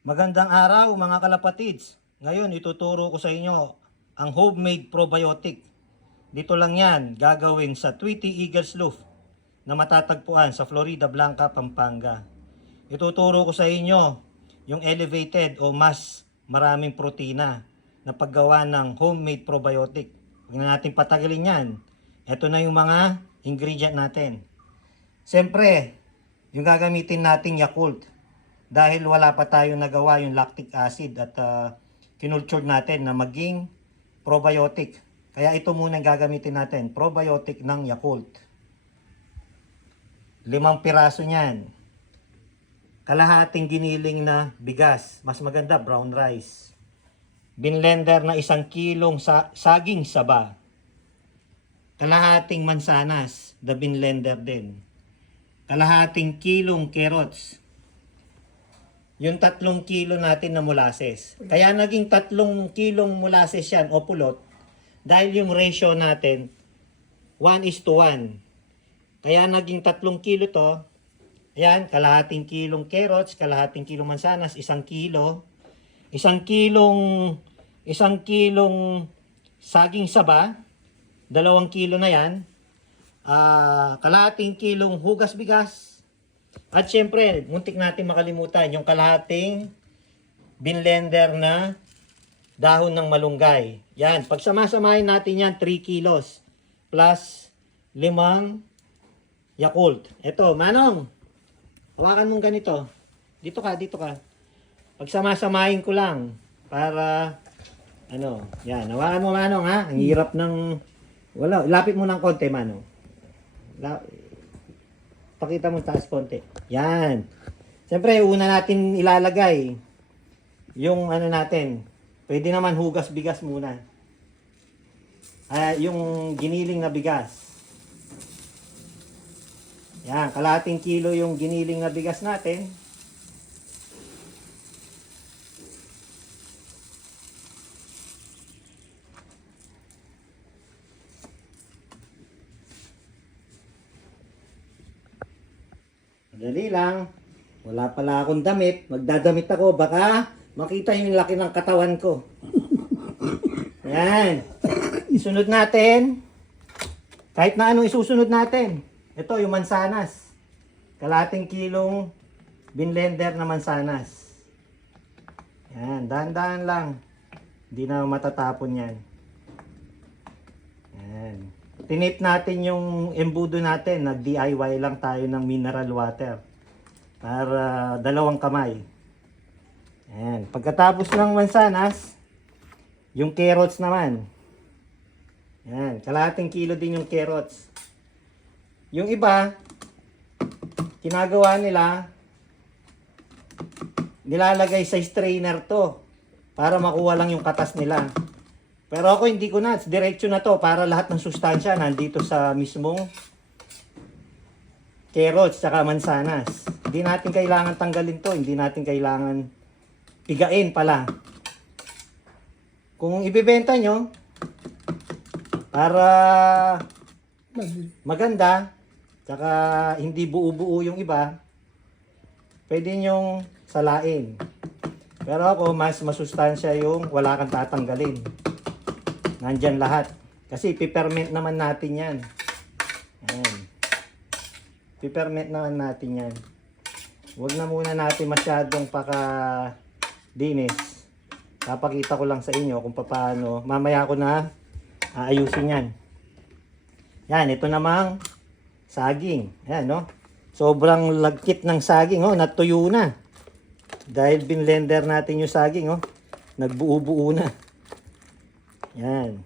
Magandang araw mga kalapatids. Ngayon ituturo ko sa inyo ang homemade probiotic. Dito lang yan gagawin sa Tweety Eagles Loaf na matatagpuan sa Florida Blanca, Pampanga. Ituturo ko sa inyo yung elevated o mas maraming protina na paggawa ng homemade probiotic. Huwag na natin patagalin yan. Ito na yung mga ingredient natin. Siyempre, yung gagamitin nating Yakult. Dahil wala pa tayong nagawa yung lactic acid at kinulture natin na maging probiotic. Kaya ito muna gagamitin natin, probiotic ng Yakult. 5 piraso niyan. Kalahating giniling na bigas, mas maganda brown rice. Binlender na 1 kilong saging saba. Kalahating mansanas, the binlender din. Kalahating kilong carrots. Yung 3 kilo natin na molasses. Kaya naging 3 kilong molasses yan o pulot. Dahil yung ratio natin, 1:1. Kaya naging 3 kilo to. Ayan, kalahating kilong carrots, kalahating kilong mansanas, 1 kilo. 1 kilong saging saba, 2 kilo na yan. Kalahating kilong hugas bigas. At syempre, muntik natin makalimutan yung kalahating binlender na dahon ng malunggay. Yan, pagsamasamahin natin yan, 3 kilos plus 5 Yakult. Ito, Manong, hawakan mong ganito. Dito ka. Pagsamasamahin ko lang para, yan, hawakan mo Manong ha. Ang hirap ng, lapit mo ng konti Manong. Pakita mo taas konti. Yan. Siyempre, una natin ilalagay yung natin. Pwede naman hugas bigas muna. Yung giniling na bigas. Yan, kalahating kilo yung giniling na bigas natin. Dali lang. Wala pala akong damit. Magdadamit ako. Baka makita yung laki ng katawan ko. Ayan. Isunod natin. Kahit na anong isusunod natin. Ito yung mansanas. Kalahating kilong binlender na mansanas. Ayan. Dahan-dahan lang. Hindi na matatapon yan. Ayan. Tinip natin yung embudo natin. Nag-DIY lang tayo ng mineral water. Para 2 kamay. Ayan. Pagkatapos ng mansanas, yung carrots naman. Ayan. Kalahating kilo din yung carrots. Yung iba, ginagawa nila, nilalagay sa strainer to. Para makuha lang yung katas nila. Pero ako hindi ko na, diretso na to para lahat ng sustansya nandito sa mismong carrots tsaka mansanas. Hindi natin kailangan tanggalin to, hindi natin kailangan pigain pala. Kung ibebenta nyo, para maganda, tsaka hindi buo-buo yung iba, pwede nyong salain. Pero ako, mas masustansya yung wala kang tatanggalin. Nandyan lahat. Kasi piperment naman natin yan. Ayan. Piperment naman natin yan. Huwag na muna natin masyadong dinis. Papakita ko lang sa inyo kung paano. Mamaya ko na aayusin yan. Yan, ito namang saging. Ayan, no? Sobrang lagkit ng saging, oh. Natuyo na. Dahil binlender natin yung saging, oh. Nagbuo-buo na. Yan.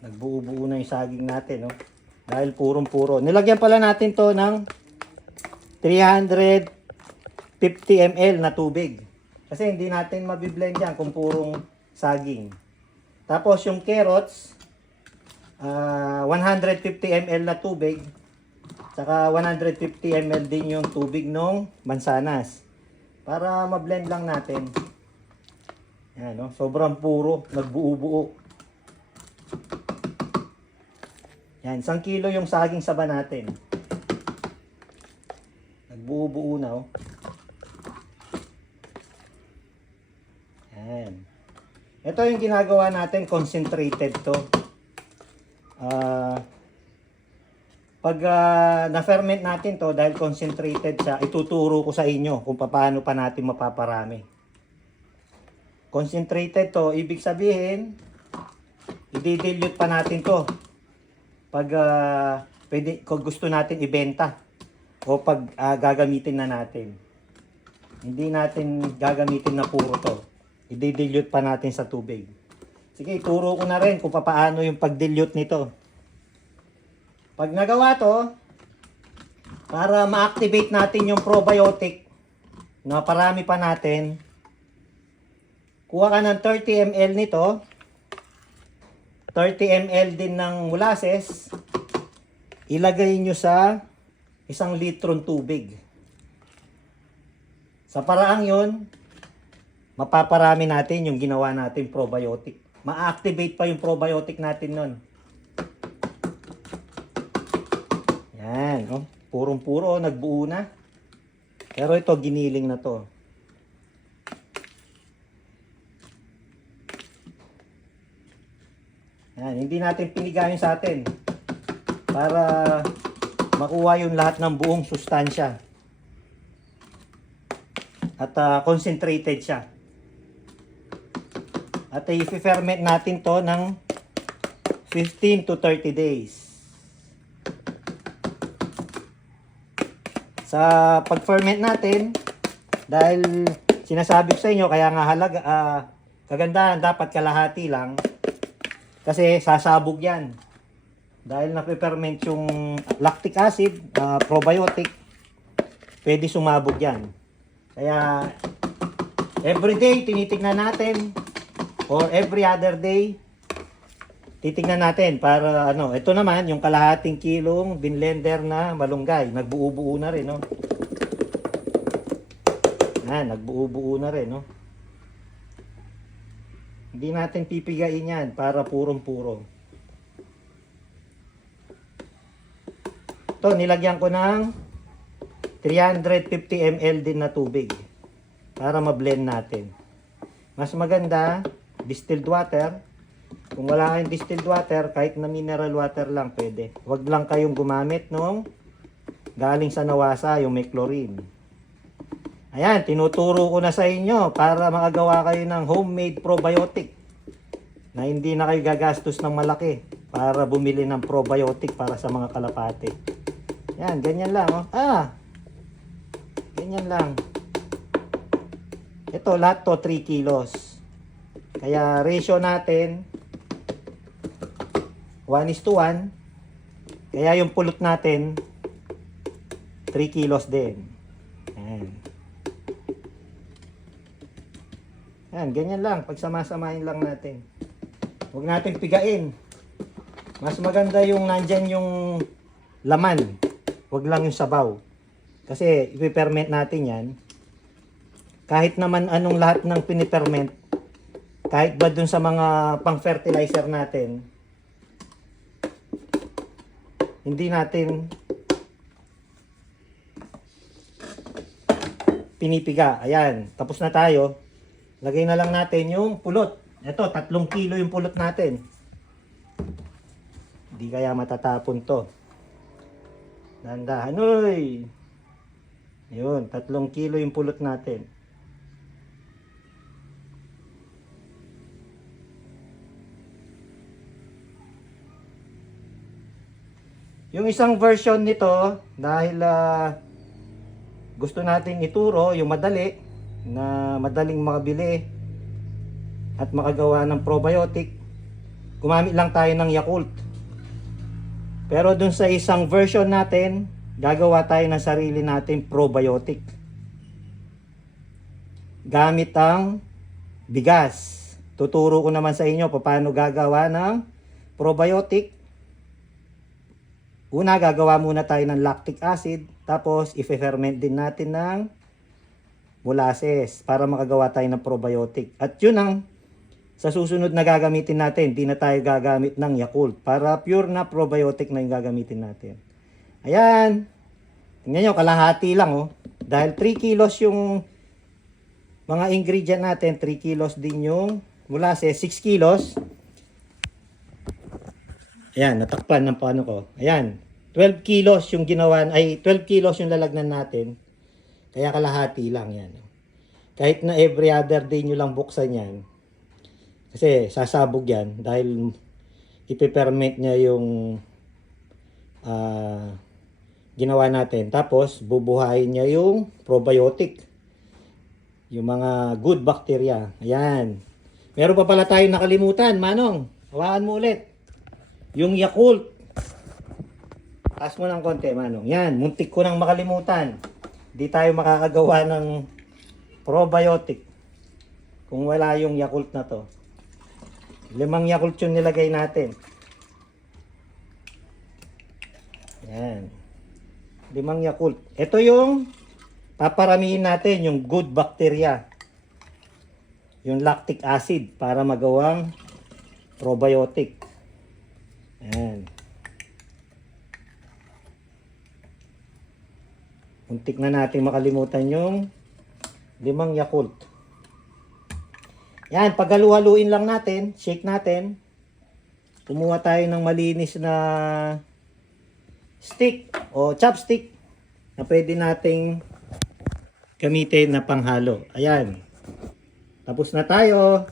Nagbuo-buo na yung saging natin, no? Dahil purong-puro. Nilagyan pala natin to ng 350 ml na tubig. Kasi hindi natin mabiblend yan kung purong saging. Tapos yung carrots, 150 ml na tubig. Saka 150 ml din yung tubig ng mansanas. Para ma-blend lang natin. Yan, no? Sobrang puro, nagbuo-buo. Yan, 1 kilo yung saging saba natin. Nagbuo-buo na, oh. Yan. Ito yung ginagawa natin, concentrated to. Pag na-ferment natin to, dahil concentrated siya, ituturo ko sa inyo kung paano pa natin mapaparami. Concentrated to, ibig sabihin, i-dilute pa natin to. Pag pwede, kung gusto natin ibenta o pag gagamitin na natin. Hindi natin gagamitin na puro to. I-dilute pa natin sa tubig. Sige, ituro ko na rin kung paano yung pag-dilute nito. Pag nagawa to, para ma-activate natin yung probiotic na parami pa natin, kuha ka ng 30 ml nito, 30 ml din ng molasses, ilagay nyo sa 1 litrong tubig. Sa paraang yon, mapaparami natin yung ginawa natin probiotic. Ma-activate pa yung probiotic natin nun. Yan, oh, purong-puro, nagbuo na. Pero ito, giniling na to. Yan, hindi natin pinigayin sa atin para makuha yung lahat ng buong sustansya. At concentrated siya. At i-ferment natin to ng 15 to 30 days. Sa pag-ferment natin, dahil sinasabi ko sa inyo, kaya nga halaga, kagandahan, dapat kalahati lang. Kasi sasabog yan. Dahil nape-ferment yung lactic acid, probiotic, pwede sumabog yan. Kaya, everyday, tinitignan natin, or every other day, titignan natin para ano, ito naman yung kalahating kilong binlender na malunggay, nagbuo-buo na rin, no. Nagbuo-buo na rin, no. Hindi natin pipigain yan para purong-puro. Ito, nilagyan ko ng 350 ml din na tubig para ma-blend natin. Mas maganda, distilled water. Kung wala kayong distilled water, kahit na mineral water lang pwede. Huwag lang kayong gumamit nung galing sa nawasa, yung may chlorine. Ayan, tinuturo ko na sa inyo para makagawa kayo ng homemade probiotic na hindi na kayo gagastos ng malaki para bumili ng probiotic para sa mga kalapate. Ayan, ganyan lang, oh. Ganyan lang. Ito, lahat to 3 kilos. Kaya ratio natin 1:1. Kaya yung pulot natin 3 kilos din. Ayan. Ayan, ganyan lang. Pagsama-samahin lang natin. Huwag natin pigain. Mas maganda yung nandyan yung laman. Huwag lang yung sabaw. Kasi ipiperment natin yan. Kahit naman anong lahat ng piniperment, kahit ba dun sa mga pang-fertilizer natin, hindi natin pinipiga. Ayan, tapos na tayo. Lagay na lang natin yung pulot. Ito, 3 kilo yung pulot natin. Hindi kaya matatapon to. Dahan-dahan. Uy! Yun, 3 kilo yung pulot natin. Yung isang version nito, dahil gusto natin ituro yung madali, na madaling makabili at makagawa ng probiotic, gumamit lang tayo ng Yakult. Pero dun sa isang version natin, gagawa tayo ng sarili natin probiotic. Gamit ang bigas. Tuturo ko naman sa inyo paano gagawa ng probiotic. Una, gagawa muna tayo ng lactic acid. Tapos, i-ferment din natin ng molasses para makagawa tayo ng probiotic. At yun ang sa susunod na gagamitin natin. Di na tayo gagamit ng Yakult. Para pure na probiotic na yung gagamitin natin. Ayan. Tingnan nyo, kalahati lang oh. Dahil 3 kilos yung mga ingredient natin, 3 kilos din yung molasses, 6 kilos. Ayan, natakpan ng paano ko. Ayan, 12 kilos yung ginawan, ay 12 kilos yung lalagnan natin. Kaya kalahati lang yan. Kahit na every other day nyo lang buksan yan. Kasi sasabog yan dahil ipiperment niya yung ginawa natin. Tapos bubuhayin niya yung probiotic. Yung mga good bacteria. Ayan. Meron pa pala tayong nakalimutan, Manong. Hawakan mo ulit. Yung Yakult. Taas mo ng konti, Manong. Yan, muntik ko nang makalimutan. Di tayo makakagawa ng probiotic kung wala yung Yakult na to. 5 Yakult yung nilagay natin. Yan. 5 Yakult. Ito yung paparamihin natin, yung good bacteria. Yung lactic acid para magawang probiotic. Yan. Muntik na natin makalimutan yung 5 Yakult. Yan, paghalu-haluin lang natin, shake natin. Kumuha tayo ng malinis na stick o chopstick na pwede nating gamitin na panghalo. Ayan. Tapos na tayo.